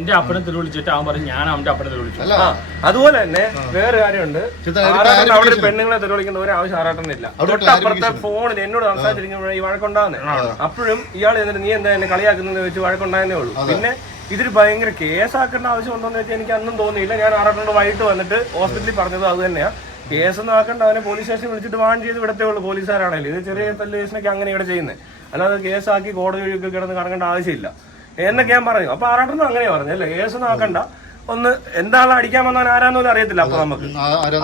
എന്റെ അപ്പനെ തെളിവിളിച്ചിട്ട് അവൻ പറഞ്ഞു ഞാൻ അവന്റെ അപ്പനെ തെളിവിളിച്ചു. അതുപോലെ തന്നെ വേറെ കാര്യമുണ്ട്, അവിടെ ഒരു പെണ്ണുങ്ങളെ തെളിവിളിക്കുന്ന ഒരു ആവശ്യം ആറാട്ടനില്ല. തൊട്ടപ്പുറത്തെ ഫോണിൽ എന്നോട് സംസാരിച്ചിരിക്കുമ്പോൾ ഈ വഴക്കുണ്ടാകുന്നത്. അപ്പോഴും ഇയാൾ എന്നിട്ട് നീ എന്താ എന്നെ കളിയാക്കുന്നത് വെച്ച് വഴക്കുണ്ടാകുന്നേ ഉള്ളൂ. പിന്നെ ഇതൊരു ഭയങ്കര കേസാക്കേണ്ട ആവശ്യം ഉണ്ടോന്ന് വെച്ചാൽ എനിക്ക് അന്നും തോന്നിയില്ല. ഞാൻ ആറാട്ടനോട് വൈകിട്ട് വന്നിട്ട് ഹോസ്പിറ്റലിൽ പറഞ്ഞത് അത് തന്നെയാ. കേസൊന്നും ആക്കേണ്ട, അവനെ പോലീസ് സ്റ്റേഷനിൽ വിളിച്ചിട്ട് വാൺ ചെയ്ത് വിടത്തേ ഉള്ളൂ പോലീസുകാരാണെങ്കിലും. ഇത് ചെറിയ തല്ല് കേസിനൊക്കെ അങ്ങനെ ഇവിടെ ചെയ്യുന്നത്, അല്ലാതെ കേസാക്കി കോടതി വഴിയൊക്കെ കിടന്ന് കറങ്ങേണ്ട ആവശ്യമില്ല എന്നൊക്കെ ഞാൻ പറഞ്ഞു. അപ്പൊ ആറാട്ടനും അങ്ങനെയാ പറഞ്ഞല്ലേ, കേസൊന്നും ആക്കണ്ട, ഒന്ന് എന്താണ് അടിക്കാൻ വന്നാൽ ആരാന്നോലും അറിയത്തില്ല. അപ്പൊ നമുക്ക്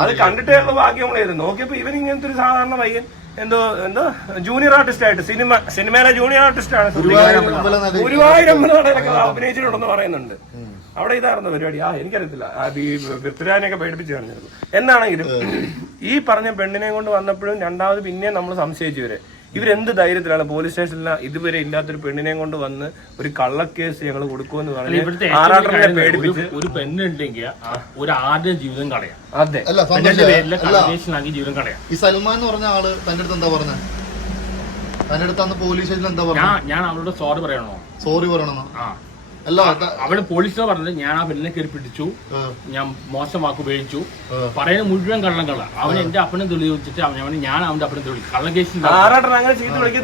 അത് കണ്ടിട്ടേ ഉള്ള ബാക്കി നമ്മൾ ചെയ്ത് നോക്കിയപ്പോ ഇവൻ ഇങ്ങനത്തെ ഒരു സാധാരണ പയ്യൻ എന്തോ ജൂനിയർ ആർട്ടിസ്റ്റ് ആയിട്ട് സിനിമയിലെ ജൂനിയർ ആർട്ടിസ്റ്റ് ആണ്. ഗുരുവായൂരം അഭിനയിച്ചിട്ടുണ്ടെന്ന് പറയുന്നുണ്ട്. അവിടെ ഇതായിരുന്നു പരിപാടി. എനിക്കറിയത്തില്ല, പൃഥ്വിരാജിനെയൊക്കെ പേടിപ്പിച്ച് കാണിച്ചിരുന്നു. എന്നാണെങ്കിലും ഈ പറഞ്ഞ പെണ്ണിനെ കൊണ്ട് വന്നപ്പോഴും രണ്ടാമത് പിന്നെ നമ്മൾ സംശയിച്ചു ഇവരെന്ത് ധൈര്യത്തിലാണ് പോലീസ് സ്റ്റേഷനിൽ ഇതുവരെ ഇല്ലാത്തൊരു പെണ്ണിനെ കൊണ്ട് വന്ന് ഒരു കള്ളക്കേസ് ഞങ്ങൾ കൊടുക്കുമെന്ന് പറഞ്ഞു ആറാട്ടനെ പേടിപ്പിച്ച്. ഒരു പെണ്ണുണ്ടെങ്കിൽ ഒരു ആദ്യ ജീവിതം കളയാം. അതെ, ജീവിതം കളയാം. ഈ സൽമാൻ എന്ന് പറഞ്ഞ ആള് തന്റെ അടുത്ത് എന്താ പറഞ്ഞത്? തന്റെ അടുത്ത് പോലീസ് സ്റ്റേഷനിൽ എന്താ പറഞ്ഞത്? ഞാൻ അവളോട് സോറി പറയണോ? സോറി പറയണമെന്നോ? അല്ല, അവള് പോലീസിനെ പറഞ്ഞത് ഞാൻ ആ പെണ്ണിനെ കയറി പിടിച്ചു, ഞാൻ മോശം വാക്ക് ഉപയോഗിച്ചു, പറയുന്ന മുഴുവൻ കള്ളങ്ങള. അവൻ എന്റെ അപ്പനെ തെളിവിച്ചിട്ട് ഞാൻ അവന്റെ അപ്പനെ തെളിവിച്ചു. കള്ള കേസിൽ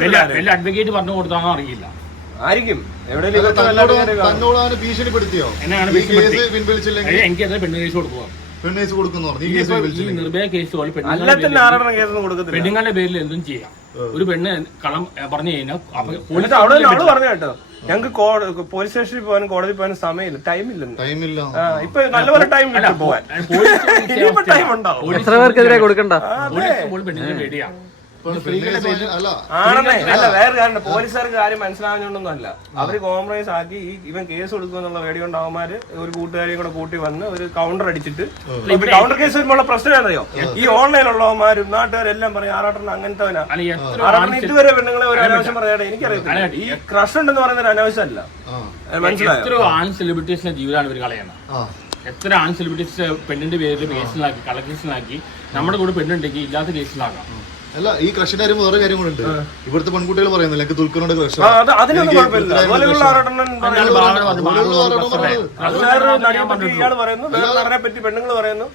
വലിയ അഡ്വക്കേറ്റ് പറഞ്ഞു കൊടുത്താണോ അറിയില്ല. ആയിരിക്കും ഭീഷണിപ്പെടുത്തിയോ? എന്നെയാണ് എനിക്കെതിരെ പെണ്ണ് കേസ് കൊടുക്കുക. നിർഭയ കേസ് പോലെ പെണ്ണുങ്ങളുടെ പേരിൽ എന്തും ചെയ്യാം. ഒരു പെണ്ണ് കള്ളം പറഞ്ഞു കഴിഞ്ഞാൽ പറഞ്ഞു കേട്ടോ, ഞങ്ങൾക്ക് പോലീസ് സ്റ്റേഷനിൽ പോകാനും കോടതി പോകാനും സമയമില്ല, ടൈമില്ല. ഇപ്പൊ നല്ലപോലെ ടൈം കിട്ടും പോവാൻ. ടൈം ഉണ്ടാവും. എത്ര പേർക്കെതിരെ കൊടുക്കണ്ട പെണ്ണിന്റെ പേടിയാണ്. ആണെന്നേ. അല്ല, വേറെ കാര്യം പോലീസുകാർക്ക് കാര്യം മനസ്സിലാവുന്നൊന്നും അല്ല. അവര് കോംപ്രമൈസ് ആക്കി ഇവൻ കേസ് കൊടുക്കുമെന്നുള്ള പേടികൊണ്ട് അവന്മാര് ഒരു കൂട്ടുകാരെയും കൂടെ കൂട്ടി വന്ന് ഒരു കൗണ്ടർ അടിച്ചിട്ട് കൗണ്ടർ കേസ് വരുമ്പോൾ പ്രശ്നം അറിയോ, ഈ ഓൺലൈനിലുള്ളവന്മാരും നാട്ടുകാരെല്ലാം പറയും ആറാട്ടൻ അങ്ങനത്തെ ആറാട്ടൻ ഇതുവരെ പെണ്ണുങ്ങളെ ഒരു അനാവശ്യം പറയാതെ എനിക്കറിയത്തില്ല. ഈ ക്രഷ് ഉണ്ടെന്ന് പറയുന്ന ഒരു അനാവശ്യമല്ല. മനസ്സിലായോ? എത്ര ആൺ സെലിബ്രിറ്റീസിന്റെ ജീവിതമാണ് ഇവർ കളയണം. എത്ര ആൺ സെലിബ്രിറ്റീസ് പെണ്ണിന്റെ പേരിൽ കേസിലാക്കി, കളക്കേസിലാക്കി. നമ്മുടെ കൂടെ പെണ്ണുണ്ടെങ്കിൽ ഇല്ലാത്ത കേസിലാകാം. അല്ല, ഈ ക്രഷിന്റെ കാര്യം വേറെ കാര്യം കൂടെ ഉണ്ട്. ഇവിടുത്തെ പെൺകുട്ടികൾ പറയുന്നില്ല എനിക്ക് ദുൽഖറിനോട് ക്രഷ്. പെണ്ണുങ്ങൾ പറയുന്നു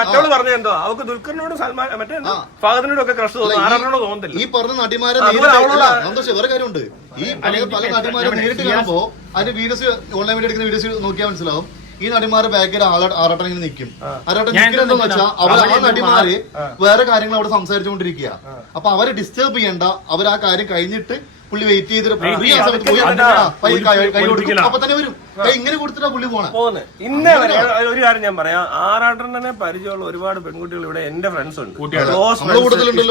മറ്റോട് പറഞ്ഞു എന്തോ അവർക്ക് ദുൽഖറിനോട് മറ്റേന്തോ ഫഹദിനോട് ഒക്കെ ക്രഷ് തോന്നുന്നു, ആരാധനോട് തോന്നുന്നില്ല. ഈ പറഞ്ഞ നടിമാരെ സന്തോഷം വേറെ കാര്യമുണ്ട്. ഈ പല നടിമാരെ നേരിട്ട് കാണുമ്പോ അതിന്റെ വീഡിയോസ് ഓൺലൈൻ വീഡിയോ എടുക്കുന്ന വീഡിയോസ് നോക്കിയാൽ മനസ്സിലാവും. ഈ നടിമാരുടെ ബാക്കിൽ ആറാട്ടൻ ഇങ്ങനെ നിൽക്കും. ആറാട്ടൻ നിൽക്കുന്നതെന്ന് വെച്ചാൽ അവിടെ ആ നടിമാര് വേറെ കാര്യങ്ങൾ അവിടെ സംസാരിച്ചുകൊണ്ടിരിക്കുക. അപ്പൊ അവരെ ഡിസ്റ്റർബ് ചെയ്യണ്ട, അവർ ആ കാര്യം കഴിഞ്ഞിട്ട് പുള്ളി വെയിറ്റ് ചെയ്തിട്ട് കൈ കൊടുക്കും. അപ്പൊ തന്നെ വരും. ഇങ്ങനെ കൊടുത്തിട്ടാ പുള്ളി പോണേ. ഇന്നേ വരെ ഒരു കാര്യം ഞാൻ പറയാം, ആറാട്ടനെ പരിചയമുള്ള ഒരുപാട് പെൺകുട്ടികൾ ഇവിടെ എന്റെ ഫ്രണ്ട്സ് ഉണ്ട്,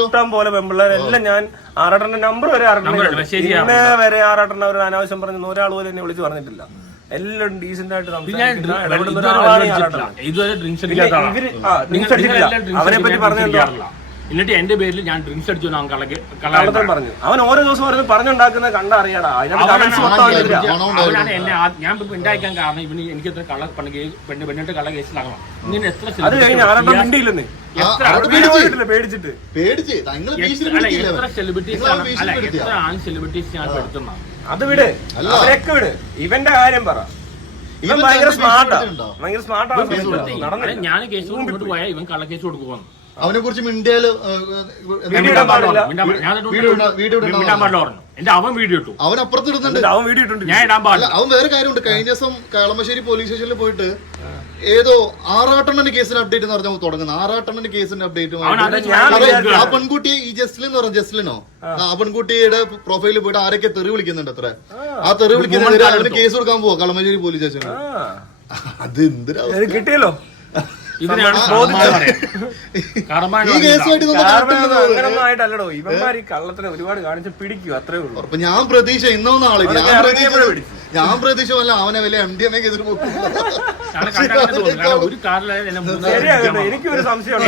ഇഷ്ടം പോലെ പെൺപിള്ളേരെല്ലാം. ഞാൻ ആറാട്ടന്റെ നമ്പർ വരെ ഇന്നേ വരെ ആറാട്ടൻ അവർ അനാവശ്യം പറഞ്ഞു ഒരാൾ പോലും എന്നെ വിളിച്ച് പറഞ്ഞിട്ടില്ല. എല്ലാം ഡീസന്റ് ആയിട്ട് അവനെ പറ്റി പറഞ്ഞു. എന്നിട്ട് എന്റെ പേരിൽ ഞാൻ ഡ്രിങ്ക്സ് അടിച്ചു പറഞ്ഞു. അവൻ ഓരോ ദിവസം പറഞ്ഞുണ്ടാക്കുന്നത് കണ്ടറിയാടാ. അവനാണ് എന്നെ ഞാൻ ഉണ്ടാക്കാൻ കാരണം ഇവന് എനിക്ക് എത്ര കള്ള പെണ്ണിട്ട് കള്ള കേസിലാകണം. ഇങ്ങനെ എത്ര എത്ര ആൺ സെലിബ്രിറ്റീസ് ഞാൻ പെടുത്തുന്ന അത് വിട്, അവരൊക്കെ വിട്. ഇവന്റെ കാര്യം പറ. ഇവൻ ഭയങ്കര സ്മാർട്ടാണ്. ഞാൻ കേസ് മുന്നോട്ട് പോയാൽ ഇവൻ കള്ളക്കേസ് കൊടുക്കുവാണ്. അവനെ കുറിച്ച് ഇന്ത്യയില് അവൻ വീഡിയോ ഇട്ടു. അവൻ അപ്പുറത്ത് ഇടുന്നുണ്ട്. ഞാൻ ഇടാൻ പാടില്ല. അവൻ വേറെ കാര്യമുണ്ട്. കഴിഞ്ഞ ദിവസം കളമശ്ശേരി പോലീസ് സ്റ്റേഷനിൽ പോയിട്ട് ഏതോ ആറാട്ടണ്ണന്റെ കേസിന് അപ്ഡേറ്റ് എന്ന് പറഞ്ഞാൽ തുടങ്ങുന്നത്. ആറാട്ടണ്ണന്റെ കേസിന്റെ അപ്ഡേറ്റ് ആ പെൺകുട്ടി ഈ ജസ്ലിൻ എന്ന് പറഞ്ഞ ജസ്ലിനോ ആ പെൺകുട്ടിയുടെ പ്രൊഫൈലിൽ പോയിട്ട് ആരൊക്കെ തെറി വിളിക്കുന്നുണ്ട്. അത്ര ആ തെറി വിളിക്കുന്നതിന് അവന് കേസ് കൊടുക്കാൻ പോവാ കളമശ്ശേരി പോലീസ് സ്റ്റേഷനിൽ. അത് എന്തിനാ കിട്ടിയല്ലോ. അങ്ങനൊന്നും ആയിട്ടല്ലടോ. ഇവന്മാർ ഈ കള്ളത്തിനെ ഒരുപാട് കാണിച്ച് പിടിക്കും, അത്രേ ഉള്ളൂ. അപ്പൊ ഞാൻ പ്രതീക്ഷ ഇന്നോ നാളെ ഞാൻ പ്രതീക്ഷ അല്ല അവനെ വലിയ MDMA എതിർ എനിക്കൊരു സംശയം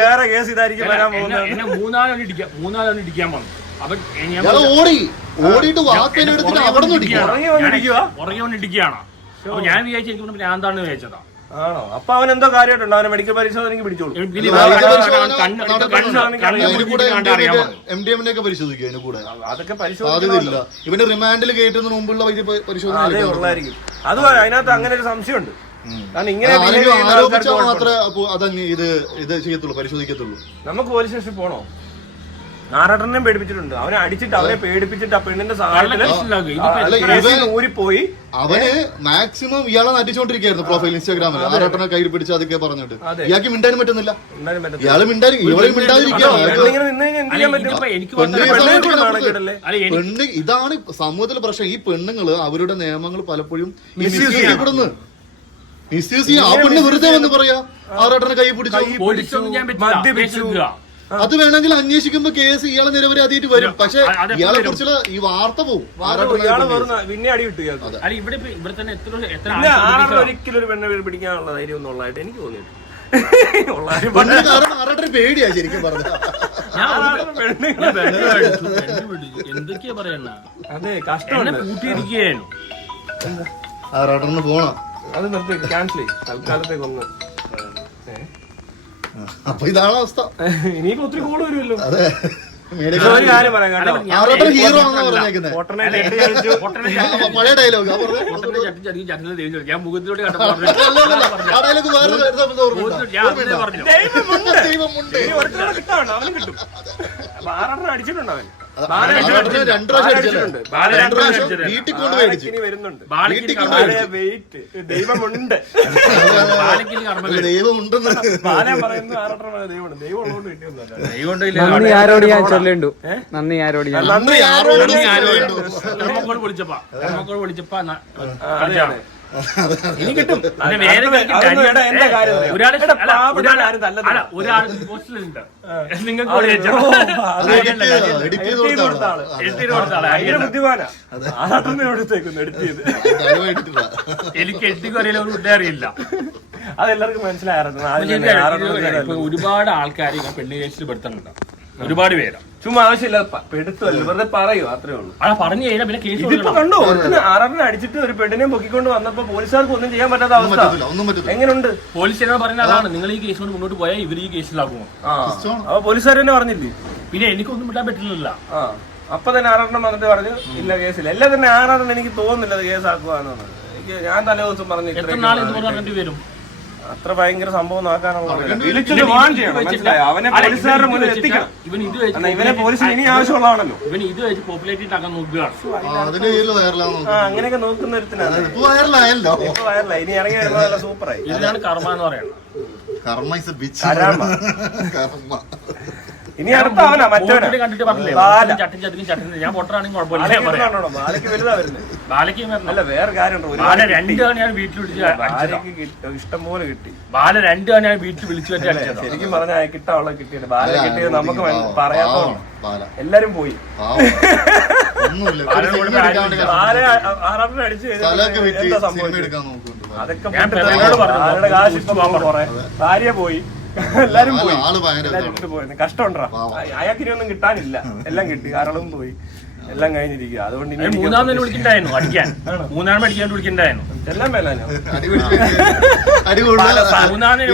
വേറെ കേസ് ഇതായിരിക്കും വരാൻ പോകുന്നത്. മൂന്നാലോണ്ട് ഇടിക്കാൻ വന്നു. ഓടിയിട്ട് വാക്കെടുത്തിട്ട് അവിടെ ഉറങ്ങിയോണ്ട് ഇടിക്കുകയാണ്. അപ്പൊ ഞാൻ വിചാരിച്ചു എനിക്ക് ഭ്രാന്താണെന്ന് വിചാരിച്ചതാ. ആണോ? അപ്പൊ അവൻ എന്തോ കാര്യമായിട്ടുണ്ട്, അവനെ മെഡിക്കൽ പരിശോധനയ്ക്ക് പിടിച്ചോളൂ. MDMA ഒക്കെ പരിശോധിക്കും അതിന് കൂടെ. അതൊക്കെ സാധ്യതയില്ല. ഇവന്റെ റിമാൻഡിൽ കയറ്റുന്നതിന് മുമ്പുള്ള വൈദ്യ പരിശോധന അതേ ഉള്ളായിരിക്കും. അത് അതിനകത്ത് അങ്ങനെ ഒരു സംശയമുണ്ട്. കാരണം ഇങ്ങനെ ആരോപിച്ചാൽ മാത്രമേ അതങ്ങ് ഇത് ചെയ്യത്തുള്ളൂ, പരിശോധിക്കത്തുള്ളൂ. നമുക്ക് പോലീസ് സ്റ്റേഷനിൽ പോണോ? ആറാട്ടനെയും പേടിപ്പിച്ചിട്ടുണ്ട്. അവനെ അടിച്ചിട്ട് അവനെ പേടിപ്പിച്ചിട്ട് ആ പെണ്ണിന്റെ സഹായത്തിൽ ഊരിപ്പോയി. അവന് മാക്സിമം ഇയാളെ നടിച്ചോണ്ടിരിക്കുകയായിരുന്നു പ്രൊഫൈൽ ഇൻസ്റ്റാഗ്രാമിൽ. ആറാട്ടനെ കയ്യിൽ പിടിച്ച് അതൊക്കെ പറഞ്ഞിട്ട് ഇയാൾക്ക് മിണ്ടാനും പറ്റുന്നില്ല. ഇയാള് പെണ്ണ് ഇതാണ് സമൂഹത്തിലെ പ്രശ്നം. ഈ പെണ്ണുങ്ങള് അവരുടെ നിയമങ്ങൾ പലപ്പോഴും മിസ്യൂസ് ചെയ്യപ്പെടുന്നു. മിസ്യൂസ് ചെയ്യാം. ആ പെണ്ണ് വെറുതെ വന്ന് പറയാ ആറാട്ടനെ കൈ പിടിച്ചു. അത് വേണമെങ്കിൽ അന്വേഷിക്കുമ്പോ കേസ് ഇയാളെ നിരവധി വരും. പക്ഷെ ഇയാളെ കുറിച്ചുള്ള ഈ വാർത്ത പോകും. പിന്നെ അടി കിട്ടും. ഒരിക്കലും ഒരു പെണ്ണെ പിടിക്കാനുള്ള ധൈര്യം ഒന്നും ഉള്ളതായിട്ട് എനിക്ക് തോന്നിയിട്ടുണ്ട്. കാരണം ആറാട്ടന് പേടിയാ ശരിക്കും പറഞ്ഞ. എന്തൊക്കെയാ പറയണ? അതെ, കഷ്ടം കൂട്ടിയിരിക്കുകയായിരുന്നു. ആറാട്ടന് പോണം. അത് നിർത്തി ക്യാൻസൽ ചെയ്യും തൽക്കാലത്തേക്കൊന്ന്. അപ്പൊ ഇതാണ് അവസ്ഥ. ഇനിയിപ്പോ ഒത്തിരി കോള് വരുമല്ലോ. അതെ, ഒരു കാര്യം പറയാം കേട്ടോ. ഹീറോ ആണെന്ന് പറഞ്ഞേക്കുന്നത്. പഴയ ഡയലോഗ് ഞാൻ മുഖത്തിലൂടെ കിട്ടാണ് അവനും കിട്ടും. അടിച്ചിട്ടുണ്ട് അവൻ. വീട്ടിൽ കൊണ്ടുപോയി വരുന്നുണ്ട്. ദൈവമുണ്ട്. ദൈവമുണ്ടെന്ന് നന്ദി ആരോട് ഞാൻ ചൊല്ലുണ്ടു. നന്ദി ആരോട് ഞാൻ വിളിച്ചപ്പാ ഇനി കിട്ടും. ബുദ്ധിമാനാ. എനിക്ക് എഡിറ്റിംഗ് അറിയില്ല, ഒരു ഫുഡ് അറിയില്ല. അതെല്ലാവർക്കും മനസ്സിലായിരുന്നു. ഒരുപാട് ആൾക്കാർ പെണ്ണ് കേസിൽ പെടുത്തുന്നുണ്ട്. ഒരുപാട് പേര് ചുമ്മാ ആവശ്യമില്ല പെടുത്തല്ലോ, വെറുതെ പറയൂ, അത്രേ ഉള്ളൂ. പറഞ്ഞു കഴിഞ്ഞാൽ പിന്നെ കേസ് ഇതിപ്പോ കണ്ടോ, ആറാറിനെ അടിച്ചിട്ട് ഒരു പെണ്ണിനെ പൊക്കിക്കൊണ്ട് വന്നപ്പോ പോലീസുകാർക്ക് ഒന്നും ചെയ്യാൻ പറ്റാത്ത അവസ്ഥ. എങ്ങനെയുണ്ട്? പോലീസിനോട് പറയുന്ന അതാണ്, നിങ്ങൾ ഈ കേസ് കൊണ്ട് മുന്നോട്ട് പോയാൽ ഇവർ ഈ കേസിലാക്കുമോ? അപ്പൊ പോലീസുകാർ തന്നെ പറഞ്ഞില്ലേ? പിന്നെ എനിക്കൊന്നും വിടാൻ പറ്റില്ല. അപ്പൊ തന്നെ ആറാറിനെ വന്നിട്ട് പറഞ്ഞു ഇല്ല കേസില്ല. എല്ലാം തന്നെ ആറാറിന് എനിക്ക് തോന്നുന്നില്ല അത് കേസാക്കുവാന്നുള്ളത്. എനിക്ക് ഞാൻ തലേ ദിവസം പറഞ്ഞു എത്ര നാൾ ഇതുപോലെ പറഞ്ഞിട്ട് വരും. അത്ര ഭയങ്കര സംഭവം നോക്കാനുള്ള അവനെ പോലീസുകാരുടെ മുന്നിൽ എത്തിക്കണം. ഇവനെ പോലീസിന് ഇനി ആവശ്യമുള്ളതാണല്ലോ. ഇവൻ ഇത് വെച്ച് പോപ്പുലേറ്റ് ആക്കാൻ നോക്കുകയാണ്. അങ്ങനെയൊക്കെ നോക്കുന്ന ഒരുത്തിനാണ് വയറലായി. ഇനി ഇറങ്ങി വരുമ്പോൾ നല്ല സൂപ്പറായി. ഇതിനാണ് കർമ്മ എന്ന് പറയുന്നത്. ഇനി അടുത്ത അവനാ മറ്റവനാ കണ്ടിട്ട് പറഞ്ഞില്ലേ ചട്ടിന് ഞാൻ പൊട്ടറാണെങ്കിൽ കുഴപ്പമില്ല. ബാലയ്ക്ക് വലുതാ വരുന്നത്. ബാലയ്ക്ക് അല്ല വേറെ കാര്യം ഞാൻ വീട്ടിൽ വിളിച്ച് ഇഷ്ടംപോലെ കിട്ടി. ബാല 2 ഞാൻ വീട്ടിൽ വിളിച്ചു വെച്ചാൽ ശരിക്കും പറഞ്ഞാൽ കിട്ടാനുള്ള കിട്ടിയത്. ബാല കിട്ടിയത് നമുക്ക് പറയാത്തോളം എല്ലാരും പോയി. ആറാറിനെ അടിച്ച് എന്താ സംഭവിച്ചത്? അതൊക്കെ ആരുടെ കാശ് ഇപ്പൊ കുറെ ഭാര്യ പോയി, എല്ലാരും പോയി. ഇട്ട് പോയത് കഷ്ടമുണ്ടാ. അയാൾക്ക് ഇനി ഒന്നും കിട്ടാനില്ല, എല്ലാം കിട്ടി. ആരോളും പോയി, എല്ലാം കഴിഞ്ഞിരിക്കുക. അതുകൊണ്ട് മൂന്നാമത് വിളിക്കണ്ടായിരുന്നു അടിക്കാൻ. മൂന്നാമത് അടിക്കാൻ വിളിക്കണ്ടായിരുന്നു. എല്ലാം മേലാനോ മൂന്നാമത്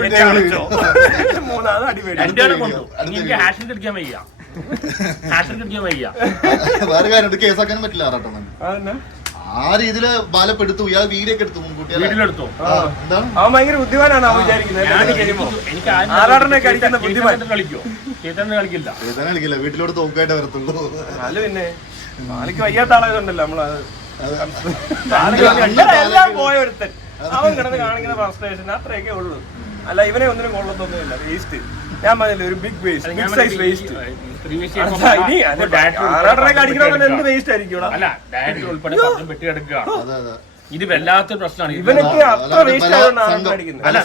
അടി കൊണ്ടു. എനിക്ക് ഹാഷിൽ അടിക്കാൻ വയ്യ. വേറെ കാര്യം കേസാക്കാൻ പറ്റില്ല. ആ രീതിയില് ബാലപ്പെടുത്തു. ഇയാൾ വീഡിയൊക്കെ എടുത്തു, വീട്ടിലെടുത്തു. അവൻ ഭയങ്കര ബുദ്ധിമാനാണ് അവൻ വിചാരിക്കുന്നത്. ആറാടനെ കളിക്കുന്ന ബുദ്ധിമാൻ കളിക്കോ? കളിക്കില്ല. കളിക്കില്ല, വീട്ടിലോട്ട് തോക്കായിട്ട് വരത്തുള്ളൂ. അല്ല പിന്നെ ബാലയ്ക്ക് വയ്യാത്ത ആളായതുണ്ടല്ലോ നമ്മളത്. എല്ലാം പോയ ഒരുത്തൻ അവൻ കിടന്ന് കാണിക്കുന്ന ഫ്രസ്ട്രേഷൻ അത്രയൊക്കെ ഉള്ളൂ. അല്ല ഇവനെ ഒന്നിനും കൊള്ളത്തൊന്നുമില്ല. വേസ്റ്റ്. ഞാൻ പറഞ്ഞില്ല, ഒരു big waste, big size waste. എന്ത് വേസ്റ്റ് ആയിരിക്കും. ഇത് വല്ലാത്ത പ്രശ്നമാണ്. ഇവനൊക്കെ അത്ര വേസ്റ്റ് ആയതുകൊണ്ടാണ് അടിക്കുന്നത്. അല്ല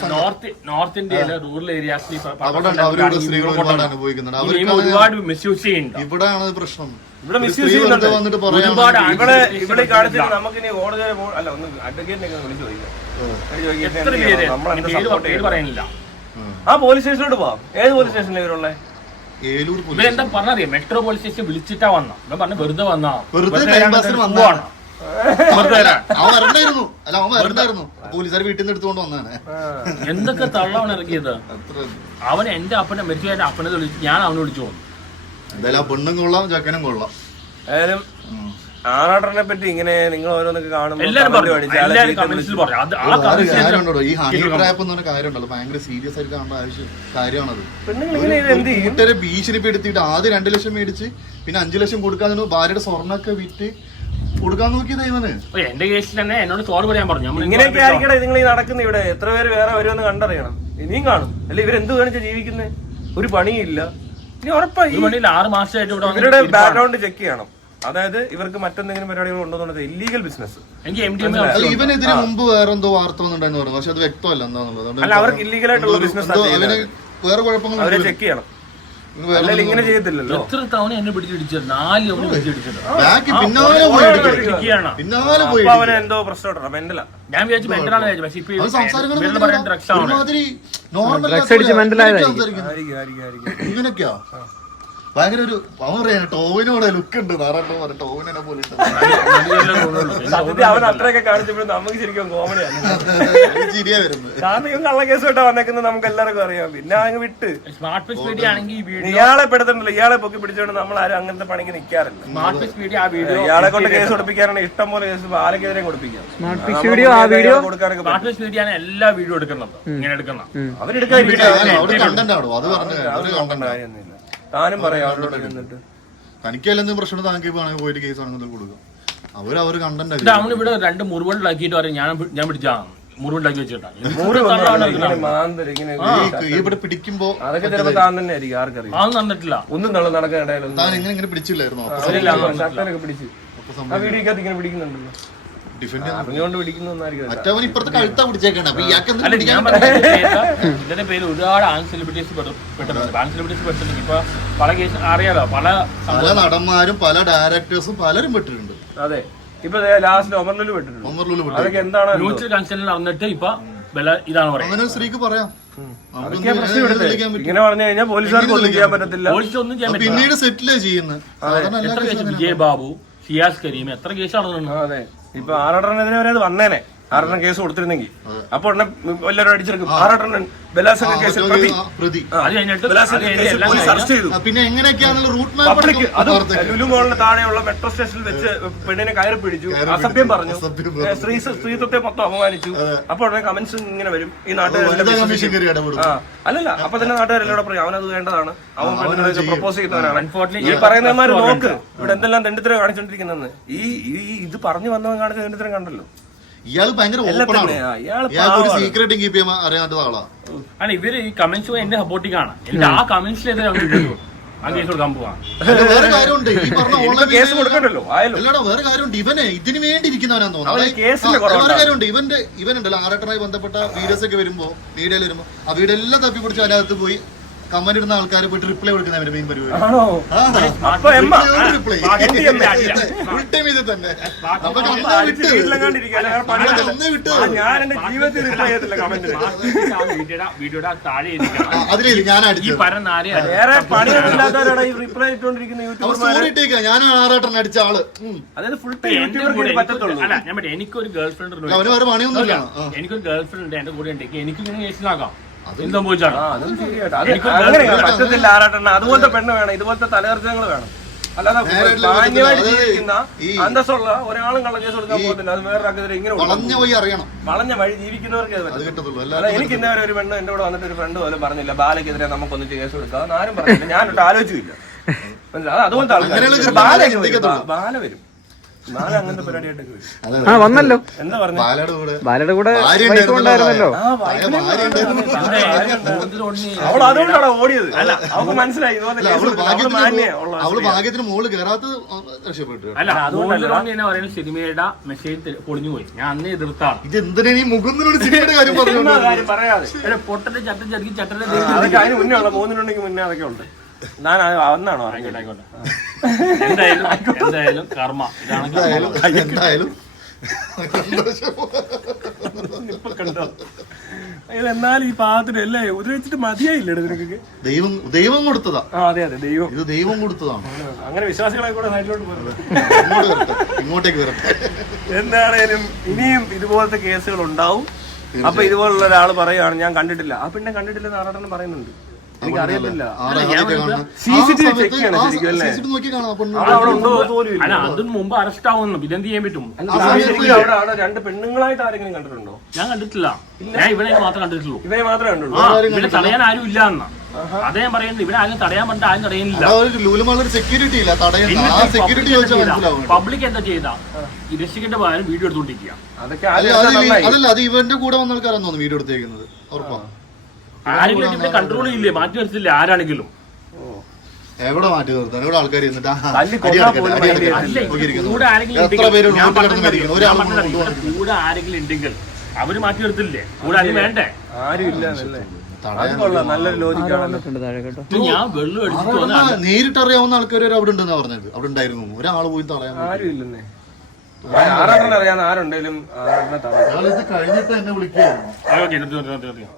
നോർത്ത് ഇന്ത്യയിലെ റൂറൽ ഏരിയാസിൽ ഒരുപാട് മിസ്യൂസ് ചെയ്യുന്നുണ്ട്. ഇവിടെയാണ് പ്രശ്നം. ഇവിടെ മിസ്യൂസ് ചെയ്യുന്നുണ്ട് ഒരുപാട്. ഇവിടെ കാണിച്ചിട്ട് നമുക്ക് ഇനി കോടതി അല്ല ഒന്ന് അഡ്വക്കേറ്റിനൊക്കെ വിളിച്ചു ചോദിക്കാം. പറയുന്നില്ല. ആ പോലീസ് സ്റ്റേഷനിലോട്ട് പോവാം. ഏത് പോലീസ് സ്റ്റേഷനിൽ ഇവരുള്ള? ഇവരെന്താ പറഞ്ഞറിയാം, മെട്രോ പോലീസ് സ്റ്റേഷൻ വിളിച്ചിട്ടാ വന്ന. ഇവൻ പറഞ്ഞ വെറുതെ വന്നാ അവൻ വരണ്ടായിരുന്നു. അല്ല അവൻ വരണ്ടായിരുന്നു. പോലീസുകാർ വീട്ടിൽ നിന്ന് എടുത്തുകൊണ്ട് വന്നാണ്. എന്തൊക്കെ തള്ളവൻ ഇറക്കിയത്. അവൻ എന്റെ അപ്പനെ മരിച്ചു അപ്പനെ വിളിച്ചു, ഞാൻ അവനെ വിളിച്ചു പോകുന്നു. എന്തായാലും ആ പെണ്ണും കൊള്ളാം ചെക്കനും കൊള്ളാം. ഏതായാലും ആറാട്ടനെ പറ്റി ഇങ്ങനെ നിങ്ങൾ ഓരോന്നൊക്കെ കാണുമ്പോൾ കാര്യമുണ്ടോ ഈ ഹണി ട്രാപ്പ് എന്ന് പറഞ്ഞ കാര്യമുണ്ടല്ലോ, ഭയങ്കര സീരിയസ് ആയിട്ട് കാണേണ്ട കാര്യമാണത്. വീട്ടുകാരെ ഭീഷണിപ്പെടുത്തിയിട്ട് ആദ്യം 2 ലക്ഷം മേടിച്ച് പിന്നെ 5 ലക്ഷം കൊടുക്കാതെ ഭാര്യയുടെ സ്വർണ്ണൊക്കെ വിറ്റ് കൊടുക്കാൻ നോക്കിയതാ ഇവന്. എന്റെ കേസിൽ തന്നെ എന്നോട് സോറി പറയാൻ പറഞ്ഞു. ഇങ്ങനെയൊക്കെ ആയിരിക്കട്ടെ നിങ്ങൾ ഈ നടക്കുന്ന ഇവിടെ എത്ര പേര് വേറെ വരുമെന്ന് കണ്ടറിയണം. ഇനിയും കാണും. അല്ലെ ഇവരെന്ത് കാണിച്ചാ ജീവിക്കുന്നത്? ഒരു പണിയില്ല. ഇനി ഉറപ്പായി 6 മാസമായിട്ട് ഇവരുടെ ബാക്ക്ഗ്രൗണ്ട് ചെക്ക് ചെയ്യണം. അതായത് ഇവർക്ക് മറ്റെന്തെങ്കിലും പരിപാടികൾ ഉണ്ടോന്നുള്ളത് ഇല്ലീഗൽ ബിസിനസ്. ഇവനെതിരെ മുമ്പ് വേറെ എന്തോ വാർത്ത വന്നിട്ടുണ്ടെന്ന് പറഞ്ഞു, പക്ഷെ അത് വ്യക്തമല്ല എന്താന്നുള്ളത്. അല്ല അവർക്ക് ഇല്ലീഗൽ ആയിട്ടുള്ള ബിസിനസ് വേറെ കുഴപ്പങ്ങൾ അവരെ ചെക്ക് ചെയ്യണം. അല്ലെങ്കിൽ ഇങ്ങനെ ചെയ്യത്തില്ലല്ലോ. എത്ര തവണ എന്നെ പിടിച്ചിടിച്ചത്? 4 തവണ പിടിച്ചിടിച്ചത്. പിന്നാലെ പോയി അവന് എന്തോ പ്രശ്നം മെന്റലാ. ഞാൻ വിചാരിച്ചു മെന്റലാണ് വിചാരിച്ചു. പക്ഷെ ഇപ്പൊ ഇങ്ങനെയൊക്കെയാ ഭയങ്കര ഒരു അവൻ പറയാ ടോവിനോടെ ലുക്ക് ഉണ്ട്. ടോവിനെ പോലെ സത്യത്തിൽ അവൻ അത്രയൊക്കെ കാണിച്ചപ്പോഴും നമുക്ക് ശരിക്കും കോമഡിയാണ്. ചിരിയാ വരുന്നത്. കാരണം ഇവൻ കള്ളക്കേസുമായിട്ടാ വന്നേക്കുന്നത് നമുക്ക് എല്ലാവർക്കും അറിയാം. പിന്നെ അങ്ങ് വിട്ട് സ്മാർട്ട് ഫിഷ് വീഡിയോ ആണെങ്കിൽ ഇയാളെ പെടുത്തണ്ടല്ലോ. ഇയാളെ പൊക്കി പിടിച്ചോണ്ട് നമ്മൾ ആരും അങ്ങനത്തെ പണിക്ക് നിൽക്കാറില്ല. സ്മാർട്ട് ഫിഷ് വീഡിയോ ആ വീഡിയോ ഇയാളെ കൊണ്ട് കേസ് കൊടുപ്പിക്കാനാണ് ഇഷ്ടം പോലെ കേസ് ആരൊക്കെതിരെ കൊടുപ്പിക്കാം. സ്മാർട്ട് ഫിഷ് വീഡിയോ ആ വീഡിയോ കൊടുക്കാനൊക്കെ സ്മാർട്ട് ഫിഷ് വീഡിയോ ആണ് എല്ലാ വീഡിയോ എടുക്കുന്നത്. ഇങ്ങനെ എടുക്കണം. അവരെടുക്കാൻ കണ്ടന്റ് ആണോ അത് പറഞ്ഞു കാര്യമൊന്നുമില്ല. താനും പറയാം അവരോട് ഇരുന്നിട്ട് തനിക്കെല്ലാം പ്രശ്നം താങ്കി പോയിട്ട് കേസ് ആണെങ്കിൽ കൊടുക്കും. അവര് കണ്ടന്റ് അവനിവിടെ 2 മുറിവുണ്ടാക്കിയിട്ട് പറയും ഞാൻ പിടിച്ചാ മുറിവുണ്ടാക്കി വെച്ചിട്ടാണ്. ഇവിടെ പിടിക്കുമ്പോ അതൊക്കെ ചിലപ്പോ താൻ തന്നെ ആയിരിക്കും. ആർക്കറിയാം. അതൊന്നും നടന്നിട്ടില്ല. ഒന്നും നടക്കാണ്ടായാലും താൻ ഇങ്ങനെ പിടിച്ചില്ലായിരുന്നു. ഷർട്ടൊക്കെ പിടിച്ച് ആ വീഡിയോക്കകത്ത് ഇങ്ങനെ പിടിക്കുന്നുണ്ടല്ലോ. അറിഞ്ഞുകൊണ്ട് പിടിക്കുന്നൊന്നായിരിക്കും. മറ്റവൻ ഇപ്പുറത്തെ കഴുത്താ പിടിച്ചേക്കണ്ട. ഇതിന്റെ പേര് ഒരുപാട് ആൺ സെലിബ്രിറ്റീസ് പെട്ടിട്ടുണ്ട്. ആൺ സെലിബ്രിറ്റീസ് പെട്ടിട്ടുണ്ട്. ഇപ്പൊ പല കേസ് അറിയാലോ, പല നടന്മാരും പല ഡയറക്ടേഴ്സും പലരും പെട്ടിട്ടുണ്ട്. അതെ ഇപ്പൊ ലാസ്റ്റ് ഒമർലൂല് പെട്ടിട്ടുണ്ട്. അതൊക്കെ എന്താണ് മ്യൂച്വൽ കൺസെന്റ് നടന്നിട്ട് ഇപ്പൊ ഇതാണ് പറയുന്നത്. സ്ത്രീക്ക് പറയാം ഇങ്ങനെ പറഞ്ഞു കഴിഞ്ഞാൽ പോലീസുകാർക്ക് ഒന്നും ചെയ്യാൻ പറ്റത്തില്ല. പോലീസ് ഒന്നും ചെയ്യാൻ പറ്റില്ല. പിന്നീട് സെറ്റിലേ ചെയ്യുന്നത് വിജയ് ബാബു, ഷിയാസ് കരീം എത്ര കേസ് നടന്നു. അതെ ഇപ്പൊ ആറാട്ടനെതിരെ വരെ അത് വന്നേനെ. ആറാട്ടൻ കേസ് കൊടുത്തിരുന്നെങ്കിൽ അപ്പൊ ഉടനെ എല്ലാവരും അടിച്ചെടുക്കും. ആറാട്ടൻ ബലാത്സംഗ കേസിൽ പ്രതി. പിന്നെ എങ്ങനെയൊക്കെയാണല്ലോ റൂട്ട് പബ്ലിക് ലുലു മോളിന് താഴെയുള്ള മെട്രോ സ്റ്റേഷനിൽ വെച്ച് പെണ്ണിനെ കയറി പിടിച്ചു, അസഭ്യം പറഞ്ഞു, സ്ത്രീത്വത്തെ മൊത്തം അപമാനിച്ചു. അപ്പൊ ഉടനെ കമന്റ്സ് ഇങ്ങനെ വരും. ഈ നാട്ടുകാരെല്ലാം അല്ലല്ല അപ്പൊ തന്നെ നാട്ടുകാരെല്ലാം പറയും അവനത് വേണ്ടതാണ്, അവൻ പെണ്ണിനെ പ്രപ്പോസ് ചെയ്യുന്നവരാണ്. ഈ പറയുന്നവന്മാര് നോക്ക് ഇവിടെ എന്തെല്ലാം തെണ്ടിത്തരം കാണിച്ചോണ്ടിരിക്കുന്നെന്ന്. ഈ ഇത് പറഞ്ഞു വന്നവൻ കാണിച്ച തെണ്ടിത്തരം കണ്ടല്ലോ. ഇയാൾ ഭയങ്കര ഓപ്പണാണ്. ഇയാൾക്ക് ഒരു സീക്രട്ടും കീപ്പ് ചെയ്യാൻ അറിയാത്ത ആളാ. അല്ല ഇവര് ഈ കമന്റ്സ് എന്റെ സപ്പോർട്ടിംഗ് ആണ്. എനിക്ക് ആ കമന്റ്സിൽ ആ കേസ് കൊടുക്കാൻ പോവാ. വേറെ കാര്യമുണ്ട്, ഈ പറഞ്ഞ ഓൺലൈൻ കേസ് കൊടുക്കണ്ടല്ലോ. അല്ലാടോ വേറെ കാര്യമുണ്ട്, ഇവനെ ഇതിന് വേണ്ടി ഇരിക്കുന്നവനാന്ന് തോന്നുന്നു. വേറെ കാര്യമുണ്ട്, ഇവനുണ്ടല്ലോ ആറാട്ടനായി ബന്ധപ്പെട്ട വീഡിയോസ് ഒക്കെ വരുമ്പോ മീഡിയയിൽ വരുമ്പോ ആ വീഡിയോ എല്ലാം തപ്പിപ്പിടിച്ച് അതിനകത്ത് പോയി കമന്റ് ഇടുന്ന ആൾക്കാർ പോയിട്ട് റിപ്ലൈ കൊടുക്കുന്ന മെയിൻ പരിപാടി. ഞാൻ ആറാട്ടൻ അടിച്ച ആള്. എനിക്കൊരു ഗേൾ ഫ്രണ്ട് ഉണ്ട്, അവന് വേറെ പണിയൊന്നുമില്ല. എനിക്കൊരു ഗേൾ ഫ്രണ്ട് ഉണ്ട് എന്റെ കൂടെ ഉണ്ടെങ്കിൽ എനിക്കിങ്ങനെ കേസിലാക്കാം. പറ്റത്തില്ല ആറാട്ടെണ്ണ. അതുപോലത്തെ പെണ്ണ് വേണം, ഇതുപോലത്തെ തലകർച്ചകൾ വേണം. അല്ലാതെ മാന്യമായിട്ട് ജീവിക്കുന്ന അന്തസ്സുള്ള ഒരാളും കള്ളക്കേസ് കൊടുക്കാൻ പോകത്തില്ല. അത് വേറൊരാൾക്കെതിരെ ഇങ്ങനെ വളഞ്ഞ വഴി ജീവിക്കുന്നവർക്ക് അത് പറ്റത്തുള്ളൂ. അല്ല എനിക്ക് ഇന്നേ വരെ ഒരു പെണ്ണ് എന്റെ കൂടെ വന്നിട്ട് ഒരു ഫ്രണ്ട് പോലും പറഞ്ഞില്ല ബാലയ്ക്കെതിരെ നമുക്കൊന്നിച്ച് കേസ് കൊടുക്കാം ആരും പറഞ്ഞില്ല. ഞാനൊട്ട് ആലോചിച്ചില്ല. അതുപോലത്തെ ആൾക്കാർ ബാല വരും. അങ്ങനത്തെ പരിപാടിയായിട്ടൊക്കെ വന്നല്ലോ. എന്താ പറഞ്ഞു ബാലയുടെ കൂടെ ഉണ്ടായിരുന്നല്ലോ. അവൾ അതുകൊണ്ടാണ് ഓടിയത്. അല്ല അവൾക്ക് മനസ്സിലായി അവള് ഭാഗ്യത്തിന് മോള് കേറാത്തത് രക്ഷപ്പെട്ടു. അല്ല അതുകൊണ്ടല്ല സിനിമയുടെ മെസ്സേജ് പൊളിഞ്ഞുപോയി. ഞാൻ അന്ന് എതിർത്താണ്. ഇത് എന്തിനാ ഈ മുകുന്ദനോട് സിനിമയുടെ കാര്യം പറഞ്ഞു പറയാതെ പൊട്ടന്റെ ചട്ടൻ ചടുക്കി ചട്ടന്റെ അതൊക്കെ അതിന് മുന്നേ ഉള്ള 3 മിനിറ്റ് മുന്നേ അതൊക്കെ ഉണ്ട്. ഞാൻ അന്നാണോ ആയിക്കോട്ടെ. എന്തായാലും കർമ്മ എന്തായാലും ഇപ്പൊ കണ്ടോ എന്നാലും ഈ പാവത്തിന് അല്ലേ ഉപദ്രവിച്ചിട്ട് മതിയായില്ലേ നിനക്ക്? ദൈവം കൊടുത്തതാ. അതെ ദൈവം, ഇത് ദൈവം കൊടുത്തതാണ്. അങ്ങനെ വിശ്വാസികളെ കൂടെ സൈഡിലോട്ട് പോകുന്നത്. ഇങ്ങോട്ടേക്ക് വരട്ടെ. എന്താണേലും ഇനിയും ഇതുപോലത്തെ കേസുകൾ ഉണ്ടാവും. അപ്പൊ ഇതുപോലുള്ള ഒരാൾ പറയുകയാണ് ഞാൻ കണ്ടിട്ടില്ല, ആ പിന്നെ കണ്ടിട്ടില്ലെന്ന് ആരാട്ടൻ പറയുന്നുണ്ട്. എനിക്ക് അറിയത്തില്ല. അല്ല അതിന് മുമ്പ് അറസ്റ്റ് ആവുന്നു, പിന്നെ എന്ത് ചെയ്യാൻ പറ്റും? അവിടെ രണ്ട് പെണ്ണുങ്ങളായിട്ട് ആരെങ്കിലും കണ്ടിട്ടുണ്ടോ? ഞാൻ കണ്ടിട്ടില്ല, ഞാൻ ഇവനെ മാത്രം കണ്ടിട്ടുള്ളൂ. ഇവരെ മാത്രമേ കണ്ടുള്ളൂ. ഇവനെ തടയാൻ ആരും ഇല്ല എന്നാ അതേ ഞാൻ പറയുന്നത്. ഇവിടെ ആരും തടയാൻ പറഞ്ഞിട്ട് ആരും തടയുന്നില്ല. സെക്യൂരിറ്റി ഇല്ല, പബ്ലിക് എന്താ ചെയ്താ ഈ രക്ഷിക്കേണ്ട പകരം വീഡിയോ എടുത്തോണ്ടിരിക്കുക. അതല്ല, അത് ഇവന്റെ കൂടെ വന്ന ആൾക്കാരാന്ന് തോന്നുന്നു വീഡിയോ എടുത്തേക്കുന്നത്. ഉറപ്പാണ്. ആരെങ്കിലും ഇവിടെ കൺട്രോൾ ചെയ്യില്ലേ, മാറ്റി നിർത്തില്ലേ ആരാണെങ്കിലും? എവിടെ മാറ്റി നിർത്താൻ? ഇവിടെ ആൾക്കാർ കൂടെ ആരെങ്കിലും ഉണ്ടെങ്കിൽ അവര് മാറ്റി നിർത്തില്ലേ? കൂടെ ആരും വേണ്ടേ? ആരും ഇല്ല. നല്ലൊരു ലോജിക്കാണ്. ഞാൻ വെള്ളം എടുത്തിട്ട് നേരിട്ട് അറിയാവുന്ന ആൾക്കാർ അവിടെ ഉണ്ടെന്നാ പറഞ്ഞത്. അവിടെ ഉണ്ടായിരുന്നു ഒരാൾ പോയി തടയാൻ. ആരും ഇല്ലെന്നേ. ആരാട്ടൻ അറിയാവുന്ന ആരുണ്ടെങ്കിലും കഴിഞ്ഞിട്ട് എന്നെ വിളിക്കുകയായിരുന്നു.